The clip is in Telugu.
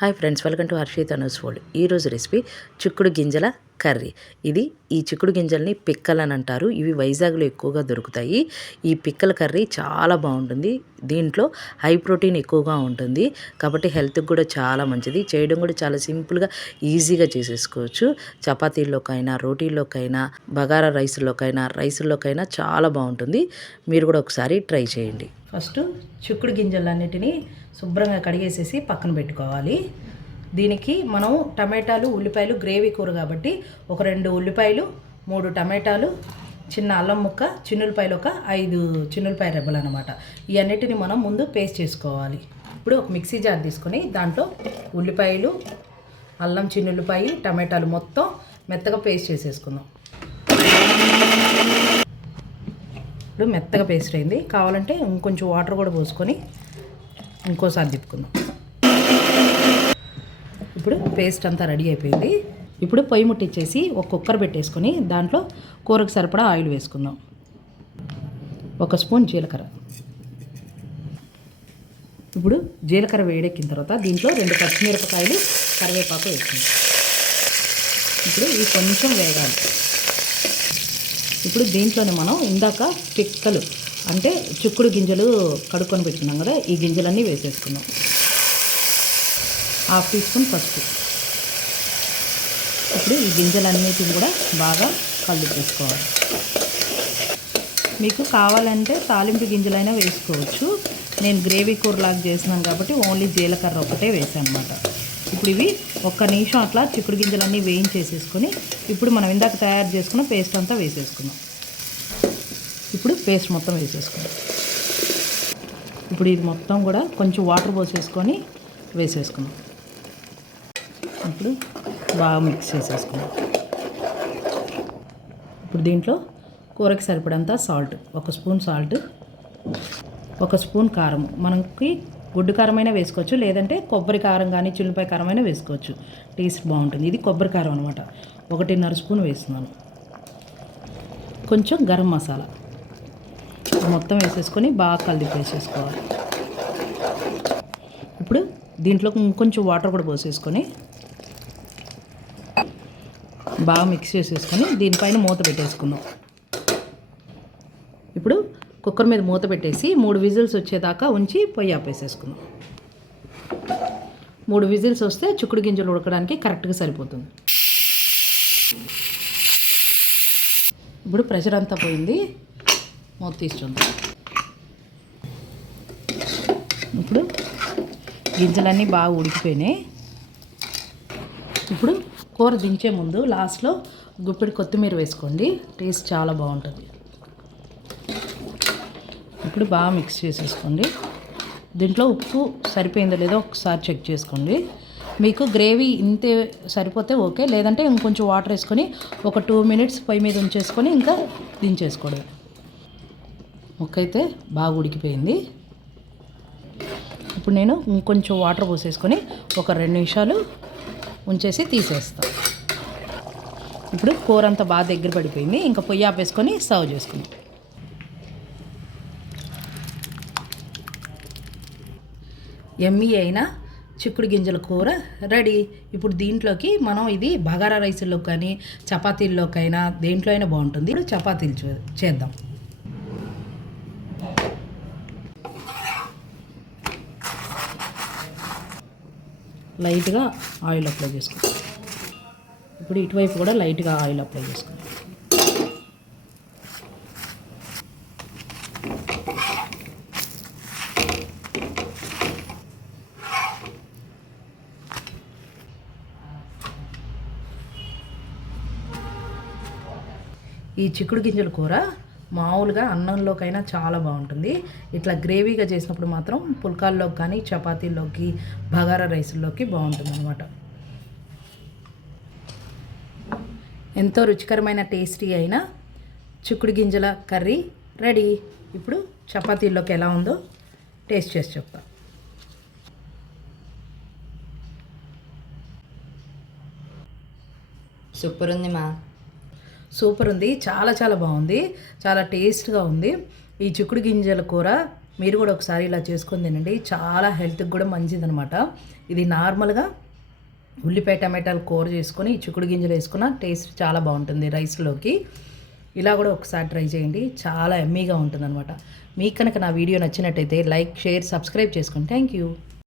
Hi friends welcome to Harshit Anu's food. ఈరోజు రెసిపీ చిక్కుడు గింజల కర్రీ. ఇది ఈ చిక్కుడు గింజల్ని పిక్కలు అని అంటారు. ఇవి వైజాగ్లో ఎక్కువగా దొరుకుతాయి. ఈ పిక్కల కర్రీ చాలా బాగుంటుంది. దీంట్లో హై ప్రోటీన్ ఎక్కువగా ఉంటుంది. కాబట్టి హెల్త్కి కూడా చాలా మంచిది. చేయడం కూడా చాలా సింపుల్గా ఈజీగా చేసేసుకోవచ్చు. చపాతీల్లోకైనా రోటీల్లోకైనా బగారా రైస్లోకైనా రైస్లోకైనా చాలా బాగుంటుంది. మీరు కూడా ఒకసారి ట్రై చేయండి. ఫస్ట్ చిక్కుడు గింజలన్నిటినీ శుభ్రంగా కడిగేసేసి పక్కన పెట్టుకోవాలి. దీనికి మనం టమాటాలు ఉల్లిపాయలు గ్రేవీ కూర కాబట్టి ఒక రెండు ఉల్లిపాయలు మూడు టమాటాలు చిన్న అల్లం ముక్క చిన్నులపాయలు ఒక ఐదు చిన్నులపాయ రెబ్బలు అనమాట ఇవన్నిటిని మనం ముందు పేస్ట్ చేసుకోవాలి. ఇప్పుడు ఒక మిక్సీ జార్ తీసుకొని దాంట్లో ఉల్లిపాయలు అల్లం చిన్నులపాయ టమాటాలు మొత్తం మెత్తగా పేస్ట్ చేసేసుకుందాం. ఇప్పుడు మెత్తగా పేస్ట్ అయింది. కావాలంటే ఇంకొంచెం వాటర్ కూడా పోసుకొని ఇంకోసారి తిప్పుకుందాం. ఇప్పుడు పేస్ట్ అంతా రెడీ అయిపోయింది. ఇప్పుడు పొయ్యి ముట్టించేసి ఒక కుక్కర్ పెట్టేసుకొని దాంట్లో కూరకు సరిపడా ఆయిల్ వేసుకుందాం. ఒక స్పూన్ జీలకర్ర. ఇప్పుడు జీలకర్ర వేడెక్కిన తర్వాత దీంట్లో రెండు పచ్చిమిరపకాయలు కరివేపాకు వేసుకుందాం. ఇప్పుడు ఇవి కొంచెం వేగాలి. ఇప్పుడు దీంట్లోనే మనం ఇందాక పిక్కలు అంటే చిక్కుడు గింజలు కడుక్కొని పెట్టుకున్నాం కదా ఈ గింజలన్నీ వేసేసుకున్నాం. హాఫ్ టీ స్పూన్ పసుపు. ఇప్పుడు ఈ గింజలన్నిటిని కూడా బాగా కలిపేసుకోవాలి మీకు కావాలంటే తాలింపు గింజలైనా వేసుకోవచ్చు. నేను గ్రేవీ కూరలాగా చేసినాను కాబట్టి ఓన్లీ జీలకర్ర ఒకటే వేసాను అనమాట ఇప్పుడు ఇవి ఒక్క నిమిషం అట్లా చిక్కుడు గింజలన్నీ వేయించేసేసుకొని ఇప్పుడు మనం ఇందాక తయారు చేసుకున్న పేస్ట్ అంతా వేసేసుకున్నాం ఇప్పుడు పేస్ట్ మొత్తం వేసేసుకోండి. ఇప్పుడు ఇది మొత్తం కూడా కొంచెం వాటర్ పోసేసుకొని వేసేసుకున్నాం ఇప్పుడు బాగా మిక్స్ చేసేసుకున్నాం ఇప్పుడు దీంట్లో కూరకి సరిపడంత సాల్ట్ ఒక స్పూన్ సాల్ట్ ఒక స్పూన్ కారం. మనకి గుడ్డు కారమైనా వేసుకోవచ్చు లేదంటే కొబ్బరి కారం కానీ చిల్లిపాయ కారమైన వేసుకోవచ్చు. టేస్ట్ బాగుంటుంది. ఇది కొబ్బరి కారం అనమాట ఒకటిన్నర స్పూన్ వేస్తున్నాను. కొంచెం గరం మసాలా. మొత్తం వేసేసుకొని బాగా కలిపి వేసేసుకోవాలి. ఇప్పుడు దీంట్లో ఇంకొంచెం వాటర్ కూడా పోసేసుకొని బాగా మిక్స్ చేసేసుకొని దీనిపైన మూత పెట్టేసుకుందాం ఇప్పుడు కుక్కర్ మీద మూత పెట్టేసి మూడు విజిల్స్ వచ్చేదాకా ఉంచి పొయ్యి ఆపేసేసుకుందాం మూడు విజిల్స్ వస్తే చిక్కుడు గింజలు ఉడకడానికి కరెక్ట్గా సరిపోతుంది. ఇప్పుడు ప్రెషర్ అంతా పోయింది. మూత తీసుకుందాం ఇప్పుడు గింజలన్నీ బాగా ఉడికిపోయినాయి. ఇప్పుడు కూర దించే ముందు లాస్ట్లో గుప్పిడి కొత్తిమీర వేసుకోండి. టేస్ట్ చాలా బాగుంటుంది. ఇప్పుడు బాగా మిక్స్ చేసేసుకోండి. దీంట్లో ఉప్పు సరిపోయిందో లేదో ఒకసారి చెక్ చేసుకోండి. మీకు గ్రేవీ ఇంతే సరిపోతే ఓకే. లేదంటే ఇంకొంచెం వాటర్ వేసుకొని ఒక టూ మినిట్స్ పొయ్యి మీద ఉంచేసుకొని ఇంకా దించేసుకోవడం ముక్క అయితే బాగా ఉడికిపోయింది. ఇప్పుడు నేను ఇంకొంచెం వాటర్ పోసేసుకొని ఒక రెండు నిమిషాలు ఉంచేసి తీసేస్తాను ఇప్పుడు కూర అంతా బాగా దగ్గర పడిపోయింది. ఇంకా పొయ్యి ఆపేసుకొని సర్వ్ చేసుకుందాం. ఎమ్మీ అయిన చిక్కుడు గింజల కూర రెడీ. ఇప్పుడు దీంట్లోకి మనం ఇది బగారా రైస్లో కానీ చపాతీల్లోకైనా దేంట్లో అయినా బాగుంటుంది. ఇప్పుడు చపాతీలు చే- చేద్దాం. లైట్గా ఆయిల్ అప్లై చేసుకోండి ఇప్పుడు ఇటువైపు కూడా లైట్గా ఆయిల్ అప్లై చేసుకోండి ఈ చిక్కుడు గింజల కూర మామూలుగా అన్నంలోకైనా చాలా బాగుంటుంది. ఇట్లా గ్రేవీగా చేసినప్పుడు మాత్రం పుల్కాల్లోకి కానీ చపాతీల్లోకి బగారా రైస్లోకి బాగుంటుంది అనమాట ఎంతో రుచికరమైన టేస్టీ అయిన చిక్కుడు గింజల కర్రీ రెడీ. ఇప్పుడు చపాతీల్లోకి ఎలా ఉందో టేస్ట్ చేసి చెప్తా. సూపర్ ఉంది మా. సూపర్ ఉంది. చాలా చాలా బాగుంది. చాలా టేస్ట్గా ఉంది. ఈ చిక్కుడు గింజల కూర మీరు కూడా ఒకసారి ఇలా చేసుకొని తినండి. చాలా హెల్త్కి కూడా మంచిదనమాట ఇది నార్మల్గా ఉల్లిపాయ టమాటాలు కూర చేసుకొని చిక్కుడు గింజలు వేసుకున్న టేస్ట్ చాలా బాగుంటుంది రైస్లోకి. ఇలా కూడా ఒకసారి ట్రై చేయండి. చాలా ఎమ్మీగా ఉంటుంది అనమాట మీకు కనుక నా వీడియో నచ్చినట్టయితే లైక్ షేర్ సబ్స్క్రైబ్ చేసుకోండి థ్యాంక్ యూ